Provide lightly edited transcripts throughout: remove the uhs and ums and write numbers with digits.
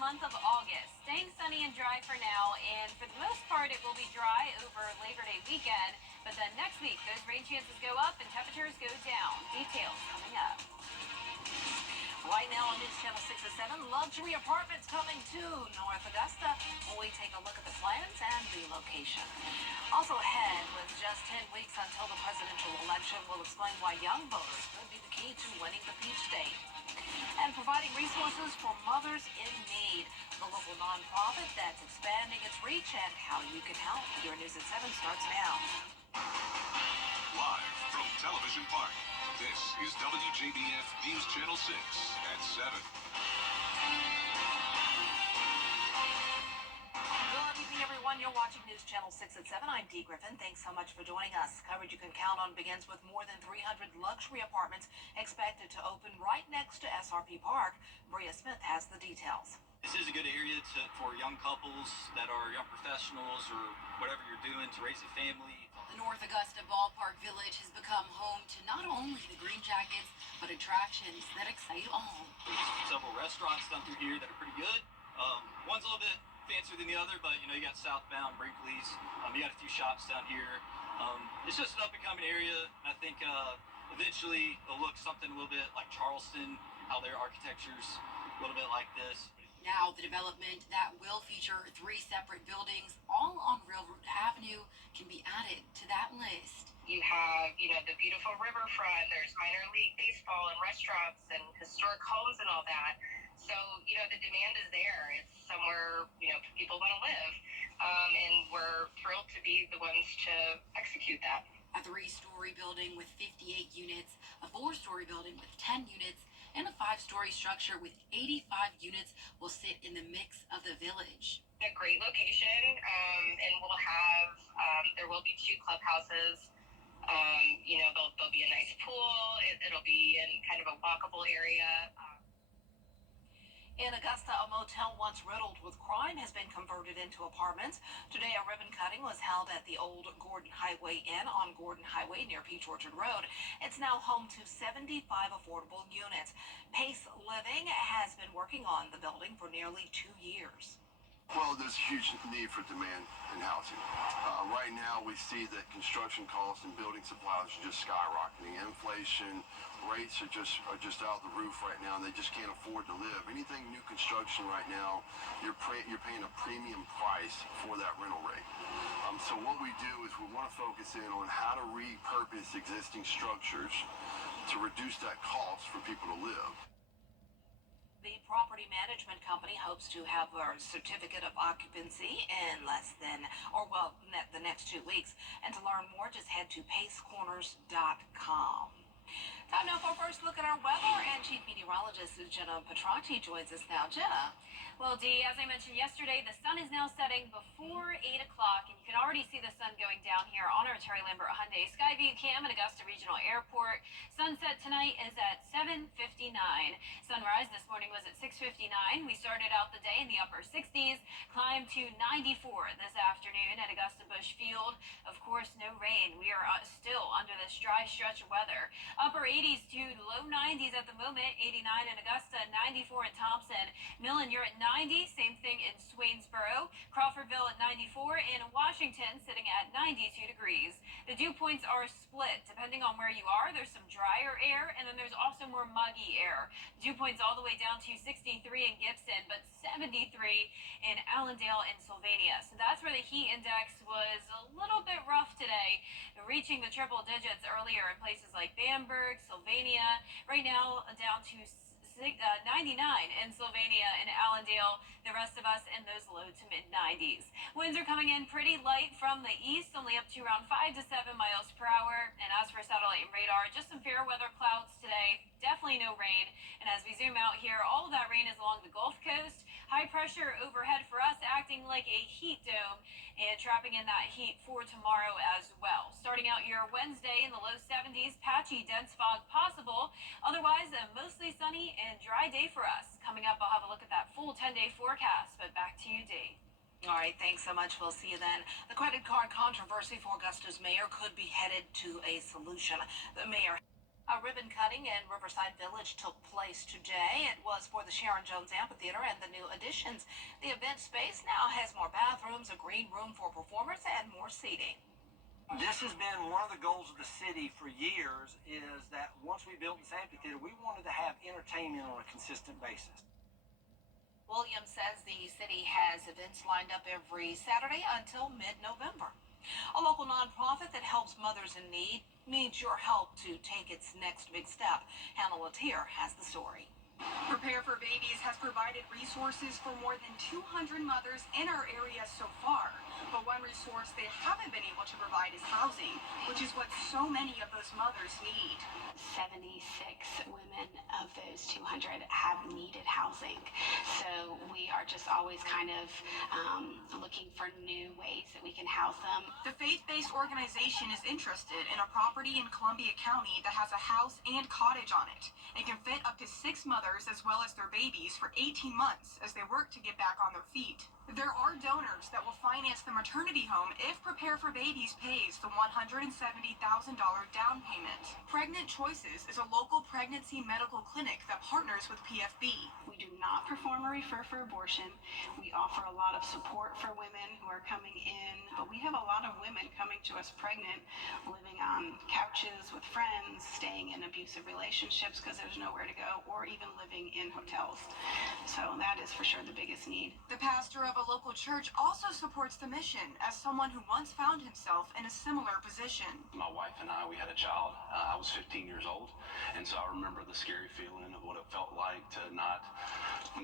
month of August. Staying sunny and dry for now, and for the most part, it will be dry over Labor Day weekend. But then next week, those rain chances go up and temperatures go down. Details coming up. Right now on News Channel 6 at 7, luxury apartments coming to North Augusta. When we take a look at the plans and the location. Also ahead, with just 10 weeks until the presidential election, we'll explain why young voters could be the key to winning the Peach State. And providing resources for mothers in need. The local nonprofit that's expanding its reach and how you can help. Your News at 7 starts now. Live from Television Park, this is WJBF News Channel 6 at 7. Good evening, everyone. You're watching News Channel 6 at 7. I'm Dee Griffin. Thanks so much for joining us. Coverage you can count on begins with more than 300 luxury apartments expected to open right next to SRP Park. Bria Smith has the details. This is a good area for young couples that are young professionals or whatever you're doing to raise a family. The North Augusta Ballpark Village has become home to not only the Green Jackets, but attractions that excite all. There's several restaurants down through here that are pretty good. One's a little bit fancier than the other, but you got Southbound, Brinkley's. You got a few shops down here. It's just an up-and-coming area. I think eventually it'll look something a little bit like Charleston, how their architecture's a little bit like this. Now, the development that will feature 3 separate buildings, all on Railroad Avenue, can be added to that list. You have, the beautiful riverfront. There's minor league baseball and restaurants and historic homes and all that. So, the demand is there. It's somewhere, people want to live. And we're thrilled to be the ones to execute that. A 3-story building with 58 units, a 4-story building with 10 units, and a 5-story structure with 85 units will sit in the mix of the village. A great location, and we'll have, there will be 2 clubhouses. There'll be a nice pool. It'll be in kind of a walkable area. In Augusta, a motel once riddled with crime has been converted into apartments. Today, a ribbon cutting was held at the old Gordon Highway Inn on Gordon Highway near Peach Orchard Road. It's now home to 75 affordable units. Pace Living has been working on the building for nearly 2 years. Well, there's a huge need for demand in housing. Right now, we see that construction costs and building supplies are just skyrocketing. Inflation rates are just out the roof right now, and they just can't afford to live. Anything new construction right now, you're paying a premium price for that rental rate. So what we do is we want to focus in on how to repurpose existing structures to reduce that cost for people to live. The property management company hopes to have a certificate of occupancy in the next 2 weeks. And to learn more, just head to pacecorners.com. Time now for our first look at our weather, and Chief Meteorologist Jenna Petracci joins us now. Jenna. Well, Dee, as I mentioned yesterday, the sun is now setting before 8 o'clock, and you can already see the sun going down here on our Terry Lambert Hyundai Skyview Cam at Augusta Regional Airport. Sunset tonight is at 7:59. Sunrise this morning was at 6:59. We started out the day in the upper 60s, climbed to 94 this afternoon at Augusta Busch Field. Of course, no rain. We are still under this dry stretch of weather. Upper 80s to low 90s at the moment. 89 in Augusta, 94 in Thompson. Millen, you're at 90. Same thing in Swainsboro. Crawfordville at 94. And Washington sitting at 92 degrees. The dew points are split. Depending on where you are, there's some drier air, and then there's also more muggy air. Dew points all the way down to 63 in Gibson, but 73 in Allendale and Sylvania. So that's where the heat index was a little bit rough today, reaching the triple digits earlier in places like Bamberg, Sylvania. Right now down to 99 in Sylvania and Allendale. The rest of us in those low to mid 90s. Winds are coming in pretty light from the east, only up to around 5 to 7 miles per hour. And as for satellite and radar, just some fair weather clouds today. Definitely no rain. And as we zoom out here, all of that rain is along the Gulf Coast. High pressure overhead for us, acting like a heat dome and trapping in that heat for tomorrow as well. Starting out your Wednesday in the low 70s, patchy dense fog possible. Otherwise, a mostly sunny and dry day for us. Coming up, I'll have a look at that full 10-day forecast, but back to you, Dee. All right, thanks so much. We'll see you then. The credit card controversy for Augusta's mayor could be headed to a solution. The mayor A ribbon cutting in Riverside Village took place today. It was for the Sharon Jones Amphitheater and the new additions. The event space now has more bathrooms, a green room for performers, and more seating. This has been one of the goals of the city for years, is that once we built this amphitheater, we wanted to have entertainment on a consistent basis. Williams says the city has events lined up every Saturday until mid-November. A local nonprofit that helps mothers in need needs your help to take its next big step. Hannah Latier has the story. Prepare for Babies has provided resources for more than 200 mothers in our area so far. But one resource they haven't been able to provide is housing, which is what so many of those mothers need. 76 women of those 200 have needed housing. So we are just always kind of looking for new ways that we can house them. The faith-based organization is interested in a property in Columbia County that has a house and cottage on it. It can fit up to 6 mothers as well as their babies for 18 months as they work to get back on their feet. There are donors that will finance the maternity home if Prepare for Babies pays the $170,000 down payment. Pregnant Choices is a local pregnancy medical clinic that partners with PFB. We do not perform or refer for abortion. We offer a lot of support for women who are coming in, but we have a lot of women coming to us pregnant, living on couches with friends, staying in abusive relationships because there's nowhere to go, or even living in hotels. So that is for sure the biggest need. The pastor of a local church also supports the mission as someone who once found himself in a similar position. My wife and I, we had a child. I was 15 years old, and so I remember the scary feeling of what it felt like to not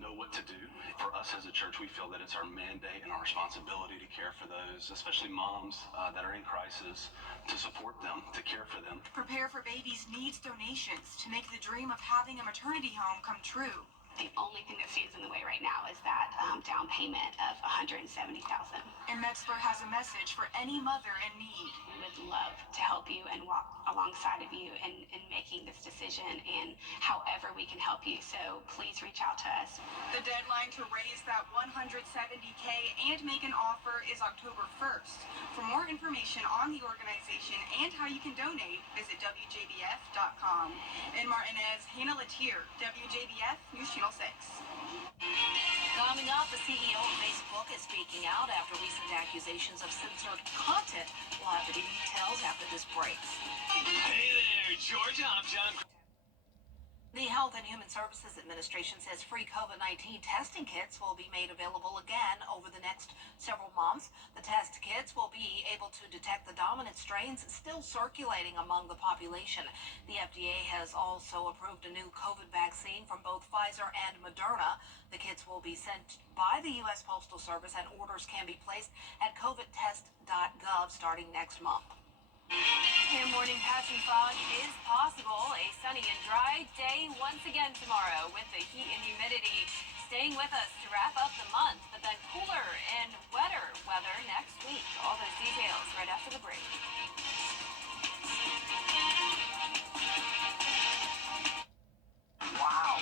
know what to do. For us as a church, we feel that it's our mandate and our responsibility to care for those, especially moms that are in crisis, to support them, to care for them. Prepare for Babies needs donations to make the dream of having a maternity home come true. The only thing that stands in the way right now is that down payment of $170,000. And Metzler has a message for any mother in need. We would love to help you and walk alongside of you in making this decision and however we can help you. So please reach out to us. The deadline to raise that $170K and make an offer is October 1st. For more information on the organization and how you can donate, visit WJBF.com. In Martinez, Hannah Latier, WJBF News Channel 6. Coming up, the CEO of Facebook is speaking out after recent accusations of censored content. We'll have the details after this break. Hey there, George. I'm John. The Health and Human Services Administration says free COVID-19 testing kits will be made available again over the next several months. The test kits will be able to detect the dominant strains still circulating among the population. The FDA has also approved a new COVID vaccine from both Pfizer and Moderna. The kits will be sent by the U.S. Postal Service, and orders can be placed at covidtest.gov starting next month. And morning patchy fog is possible. A sunny and dry day once again tomorrow with the heat and humidity staying with us to wrap up the month, but then cooler and wetter weather next week. All those details right after the break. Wow.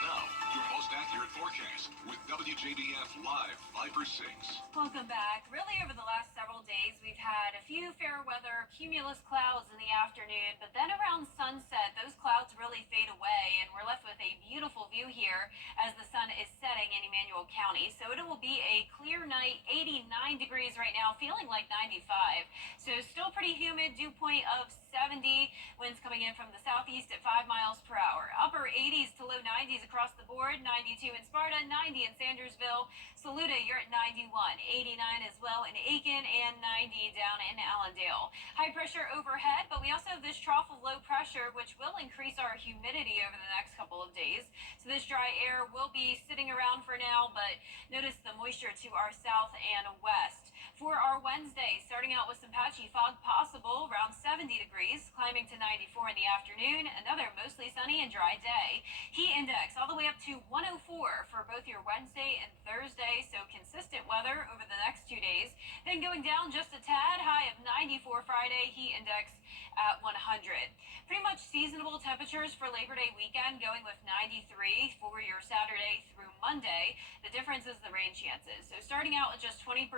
Now, your most accurate forecast with WJBF Live 5 for 6. Welcome back. Really, over the last several days, we've had a few fair weather cumulus clouds in the afternoon, but then around sunset, those clouds really fade away, and we're left with a beautiful view here as the sun is setting in Emmanuel County. So it will be a clear night, 89 degrees right now, feeling like 95. So still pretty humid, dew point of 70, winds coming in from the southeast at 5 miles per hour. Upper 80s to low 90s across the board, 92 in Sparta, 90 in Sandersville. Saluda, you're at 91, 89 as well in Aiken, and 90 down in Allendale. High pressure overhead, but we also have this trough of low pressure, which will increase our humidity over the next couple of days. So this dry air will be sitting around for now, but notice the moisture to our south and west. For our Wednesday, starting out with some patchy fog possible, around 70 degrees, climbing to 94 in the afternoon. Another mostly sunny and dry day. Heat index all the way up to 104 for both your Wednesday and Thursday, so consistent weather over the next 2 days. Then going down just a tad, high of 94 Friday, heat index at 100. Pretty much seasonable temperatures for Labor Day weekend, going with 93 for your Saturday through Monday. The difference is the rain chances. So starting out at just 20%,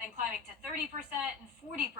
then climbing to 30% and 40%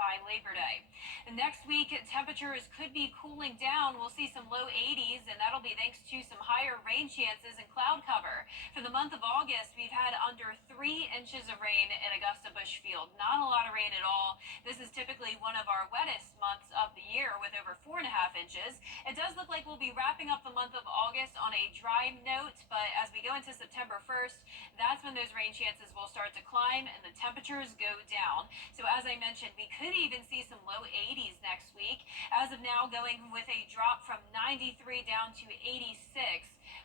by Labor Day. And next week, temperatures could be cooling down. We'll see some low 80s, and that'll be thanks to some higher rain chances and cloud cover. For the month of August, we've had under 3 inches of rain in Augusta Bushfield. Not a lot of rain at all. This is typically one of our wettest months of the year with over 4.5 inches. It does look like we'll be wrapping up the month of August on a dry note, but as we go into September 1st, that's when those rain chances will start to climb and the temperatures go down. So as I mentioned, we could even see some low 80s next week. As of now, going with a drop from 93 down to 86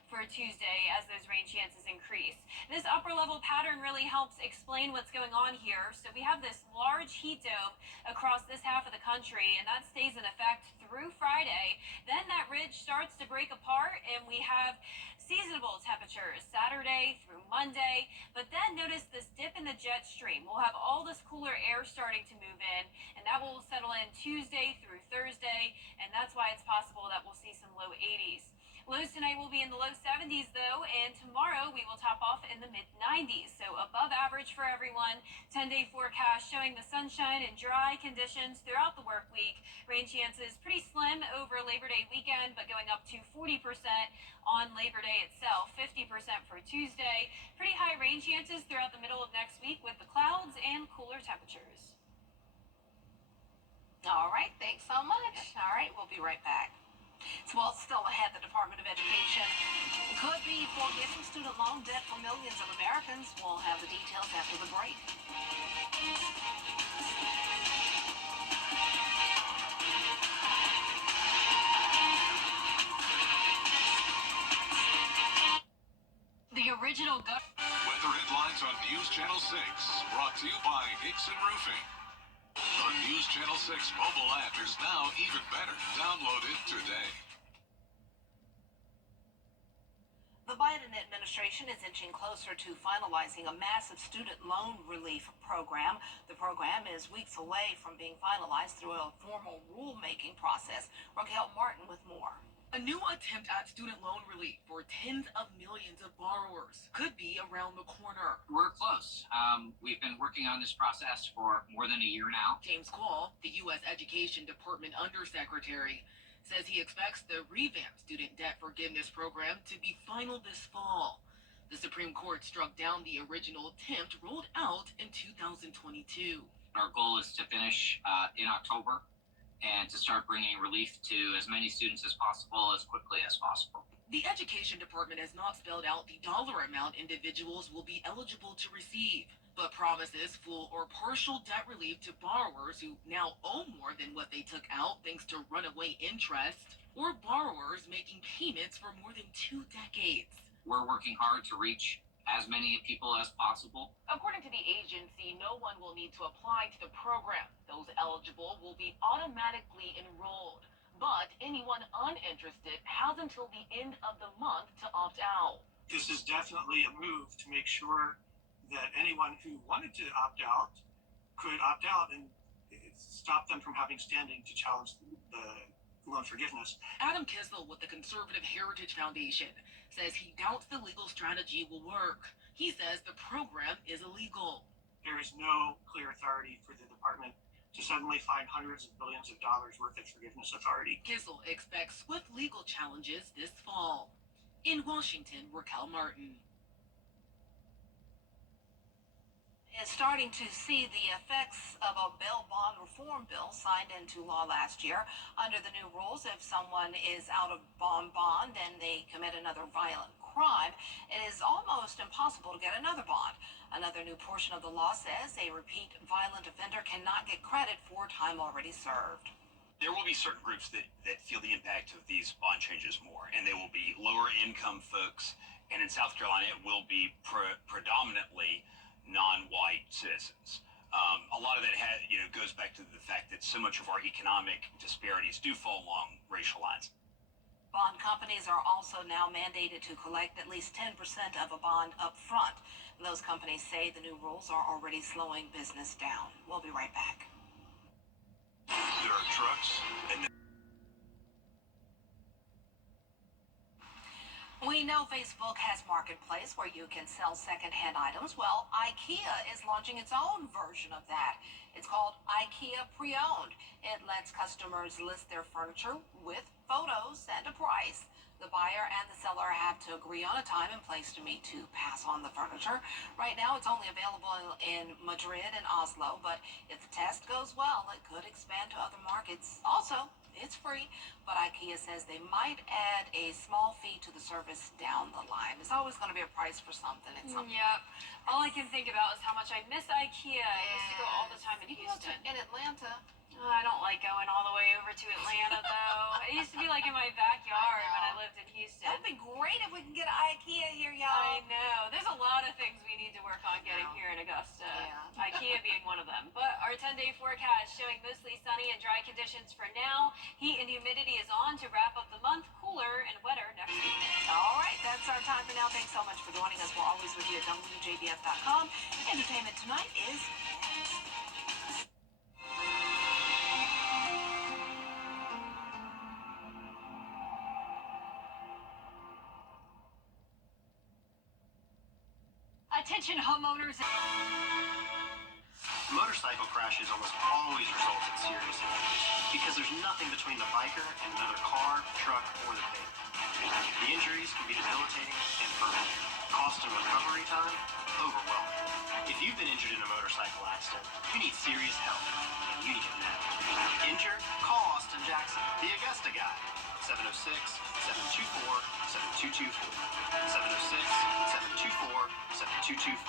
for Tuesday as those rain chances increase. This upper level pattern really helps explain what's going on here. So we have this large heat dome across this half of the country, and that stays in effect through Friday. Then that ridge starts to break apart, and we have seasonable temperatures Saturday through Monday. But then notice this dip in the jet stream. We'll have all this cooler air starting to move in, and that will settle in Tuesday through Thursday, and that's why it's possible that we'll see some low 80s. Lows tonight will be in the low 70s, though, and tomorrow we will top off in the mid-90s, so above average for everyone. 10-day forecast showing the sunshine and dry conditions throughout the work week. Rain chances pretty slim over Labor Day weekend, but going up to 40% on Labor Day itself, 50% for Tuesday. Pretty high rain chances throughout the middle of next week with the clouds and cooler temperatures. All right, thanks so much. All right, we'll be right back. So, well, still ahead, the Department of Education could be forgiving student loan debt for millions of Americans. We'll have the details after the break. The original Weather headlines on News Channel 6, brought to you by Hickson Roofing. The News Channel 6 mobile app is now even better. Download it today. The Biden administration is inching closer to finalizing a massive student loan relief program. The program is weeks away from being finalized through a formal rulemaking process. Raquel Martin with more. A new attempt at student loan relief for tens of millions of borrowers could be around the corner. We're close. We've been working on this process for more than a year now. James Quall, the U.S. Education Department Undersecretary, says he expects the revamped student debt forgiveness program to be final this fall. The Supreme Court struck down the original attempt rolled out in 2022. Our goal is to finish in October and to start bringing relief to as many students as possible as quickly as possible. The Education Department has not spelled out the dollar amount individuals will be eligible to receive, but promises full or partial debt relief to borrowers who now owe more than what they took out thanks to runaway interest, or borrowers making payments for more than 2 decades. We're working hard to reach as many people as possible. According to the agency, no one will need to apply to the program. Those eligible will be automatically enrolled, but anyone uninterested has until the end of the month to opt out. This is definitely a move to make sure that anyone who wanted to opt out could opt out and stop them from having standing to challenge the loan forgiveness. Adam Kissel with the Conservative Heritage Foundation says he doubts the legal strategy will work. He says the program is illegal. There is no clear authority for the department to suddenly find hundreds of billions of dollars worth of forgiveness authority. Kissel expects swift legal challenges this fall. In Washington, Raquel Martin. Is starting to see the effects of a bail bond reform bill signed into law last year. Under the new rules, if someone is out of bond and they commit another violent crime, it is almost impossible to get another bond. Another new portion of the law says a repeat violent offender cannot get credit for time already served. There will be certain groups that feel the impact of these bond changes more, and they will be lower income folks, and in South Carolina it will be predominantly non-white citizens. A lot of that goes back to the fact that so much of our economic disparities do fall along racial lines. Bond companies are also now mandated to collect at least 10% of a bond up front. Those companies say the new rules are already slowing business down. We'll be right back. There are trucks and We know Facebook has Marketplace where you can sell secondhand items. Well, IKEA is launching its own version of that. It's called IKEA Pre-Owned. It lets customers list their furniture with photos and a price. The buyer and the seller have to agree on a time and place to meet to pass on the furniture. Right now, it's only available in Madrid and Oslo, but if the test goes well, it could expand to other markets. Also, it's free, but IKEA says they might add a small fee to the service down the line. There's always going to be a price for something. It's something. Yep. All I can think about is how much I miss IKEA. I used to go all the time in Houston. In Atlanta. Oh, I don't like going all the way over to Atlanta, though. It used to be like in my backyard when I lived in Houston. That would be great if we can get IKEA here, y'all. I know. There's a lot of things we need to work on getting here in Augusta. Yeah. IKEA being one of them. But our 10-day forecast showing mostly sunny and dry conditions for now. Heat and humidity is on to wrap up the month. Cooler and wetter next week. All right, that's our time for now. Thanks so much for joining us. We're always with you at WJBF.com. Entertainment Tonight is next. Attention homeowners. Motorcycle crashes almost always result in serious injuries because there's nothing between the biker and another car, truck, or the pavement. The injuries can be debilitating and permanent. Cost and recovery time, overwhelming. If you've been injured in a motorcycle accident, you need serious help, and you need it now. Injured? Call Austin Jackson, the Augusta guy. 706-724-7224. 706-724-7224.